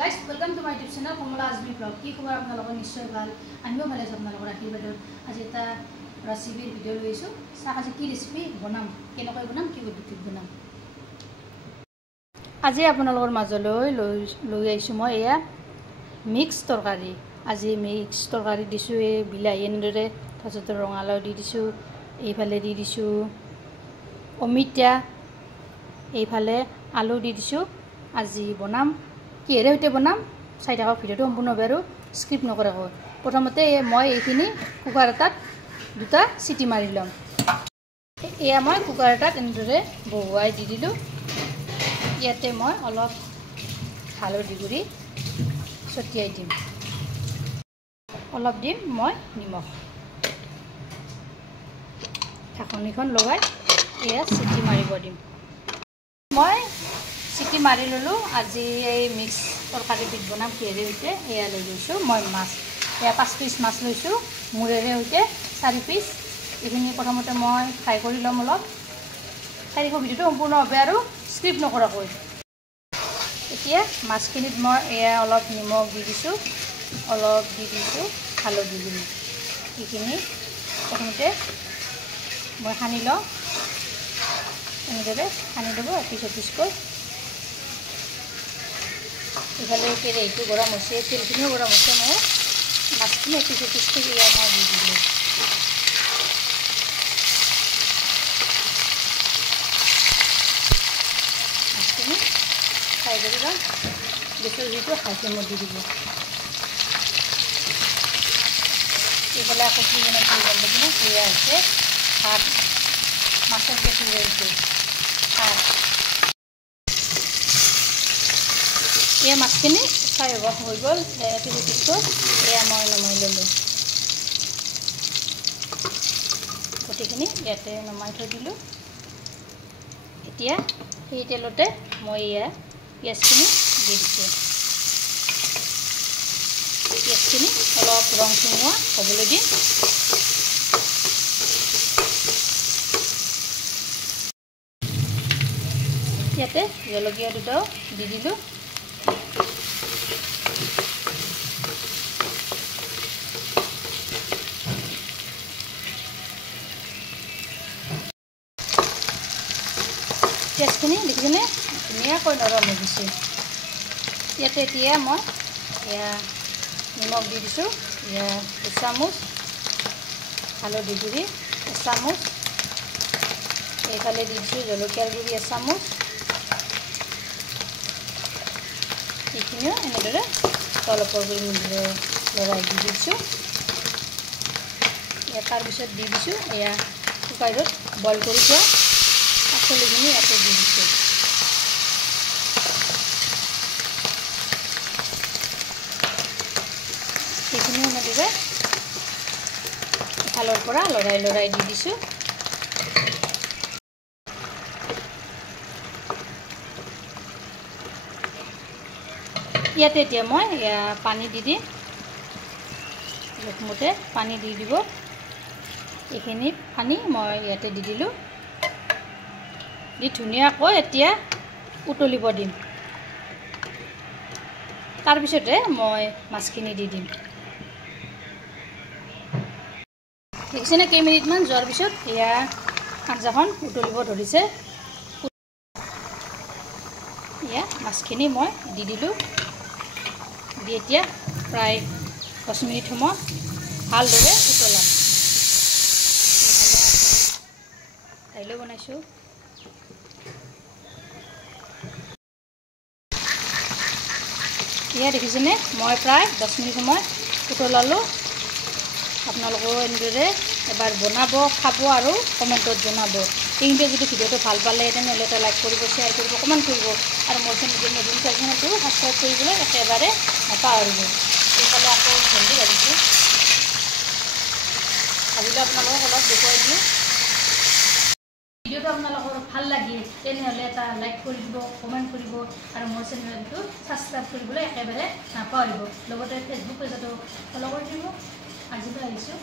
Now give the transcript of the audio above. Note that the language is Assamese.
guys, welcome to my YouTube channel Komala Azmi Vlog. কি খবৰ আপোনালোকৰ নিশ্চয় ভাল আমিও ভালে আছো আপোনালোকৰ আশীৰ্বাদত আজি এটা ৰেচিপিৰ ভিডিও লৈছো চাক আজি কি ৰেচিপি বনাম কেনেকৈ বনাম কি পদ্ধতিত বনাম আজি আপোনালোকৰ মাজলৈ লৈ আইছো মই এয়া মিক্স তৰকাৰী আজি মিক্স তৰকাৰী দিছো এই বিলাহী এনেদৰে তাৰছত ৰঙালাও দি দিছো এইফালে দি দিছো অমিতা এইফালে আলু দি দিছো আজি বনাম কিহেৰে হতে বনাম চাই থাকক ভিডিওটো সম্পূৰ্ণভাৱে আৰু স্কিপ নকৰাকৈ প্ৰথমতে মই এইখিনি কুকাৰ এটাত দুটা সিটি মাৰি লম এয়া মই কুকাৰ এটাত এনেদৰে বহুৱাই দি দিলো ইয়াতে মই অলপ হালধি গুড়ি ছটিয়াই দিম অলপ দিম মই নিমখ ঢাকনিখন লগাই এয়া সিটি মাৰিব দিম মই সিটি মাৰি ললো আজি এই মিক্স তৰকাৰী বিট বনাম কিহেৰে হইতে এয়া লৈ লৈছো মই মাছ এয়া 5 পিস মাছ লৈছো মুৰেৰে হইতে 4 পিস এইখিনি প্ৰথমতে মই ফ্ৰাই কৰি লম অলপ চাৰিখো ভিডিওটো সম্পূৰ্ণভাৱে আৰু স্কিপ নকৰাকৈ এতিয়া মাছখিনিত মই এয়া অলপ নিমখ দি দিছো অলপ দি দিছো হালধি গুড়ি এইখিনি প্ৰথমতে মই সানি লওঁ এনেদৰে সানি দেব পিছকৈ ইফালে কেৰাহীটো গৰম হৈছে তেলখিনিও গৰম হৈছে মই মাছখিনি পিছকৈ মই দি দিলোঁ মাছখিনি ফ্ৰাই কৰি লওঁ গেছৰ জুইটো হাই ফ্লেমত দি দিব এইফালে আকৌ কি বনাই গম পাবি এয়া হৈছে ভাত মাছৰ পেটি ৰৈছে ভাত এয়া মাছখিনি ফ্ৰাই হৈ গ'ল পিছকৈ এয়া মই নমাই ল'লোঁ গোটেইখিনি ইয়াতে নমাই থৈ দিলোঁ এতিয়া সেই তেলতে মই এয়া পিঁয়াজখিনি দি দিছোঁ পিঁয়াজখিনি অলপ ৰং চুমুৱা হ'বলৈ দিম ইয়াতে জলকীয়া দুটাও দি দিলোঁ পিঁয়াজখিনি দেখিছেনে ধুনীয়াকৈ নৰম হৈ গৈছে ইয়াতে এতিয়া মই এয়া নিমখ দি দিছোঁ এয়া এচামুচ হালধি গুড়ি এচামুচ এইফালে দি দিছোঁ জলকীয়াৰ গুড়ি এচামুচ এইখিনিও এনেদৰে অলপৰ কৰি লৰাই দি দিছোঁ এয়া তাৰপিছত দি দিছোঁ এয়া কুকাৰত বইল কৰি থোৱা পাচলিখিনি ইয়াতে দি দিছোঁ সেইখিনিও এনেদৰে এফালৰ পৰা লৰাই দি দিছোঁ ইয়াতে এতিয়া মই পানী দি দিম জোখমতে পানী দি দিব এইখিনি পানী মই ইয়াতে দি দিলোঁ দি ধুনীয়াকৈ এতিয়া উতলিব দিম তাৰপিছতে মই মাছখিনি দি দিম দেখিছেনে কেইমিনিটমান যোৱাৰ পিছত এয়া আঞ্জাখন উতলিব ধৰিছে এয়া মাছখিনি মই দি দিলোঁ দি এতিয়া প্ৰায় 10 মিনিট সময় ভালদৰে উতলাম দাইলো বনাইছোঁ এয়া দেখিছেনে মই প্ৰায় 10 মিনিট সময় উতলালোঁ আপোনালোকেও এনেদৰে এবাৰ বনাব খাব আৰু কমেণ্টত জনাব এইখিনিতে যদি ভিডিওটো ভাল পালে তেনেহ'লে এটা লাইক কৰিব শ্বেয়াৰ কৰিব কমেণ্ট কৰিব আৰু মোৰ নতুন চেনেলটো সাবস্ক্ৰাইব কৰিবলৈ একেবাৰে নাপাহৰিব এইফালে আকৌ ভেন্দি ভাজিছোঁ ভাজিলে আপোনালোকক অলপ দেখুৱাই দিওঁ ভিডিওটো আপোনালোকৰ ভাল লাগিল তেনেহ'লে এটা লাইক কৰি দিব কমেণ্ট কৰিব আৰু মোৰ চেনেলটো সাবস্ক্ৰাইব কৰিবলৈ একেবাৰে নাপাহৰিব লগতে ফেচবুক পেজতো ফলো কৰি দিব আজিলৈ আহিছোঁ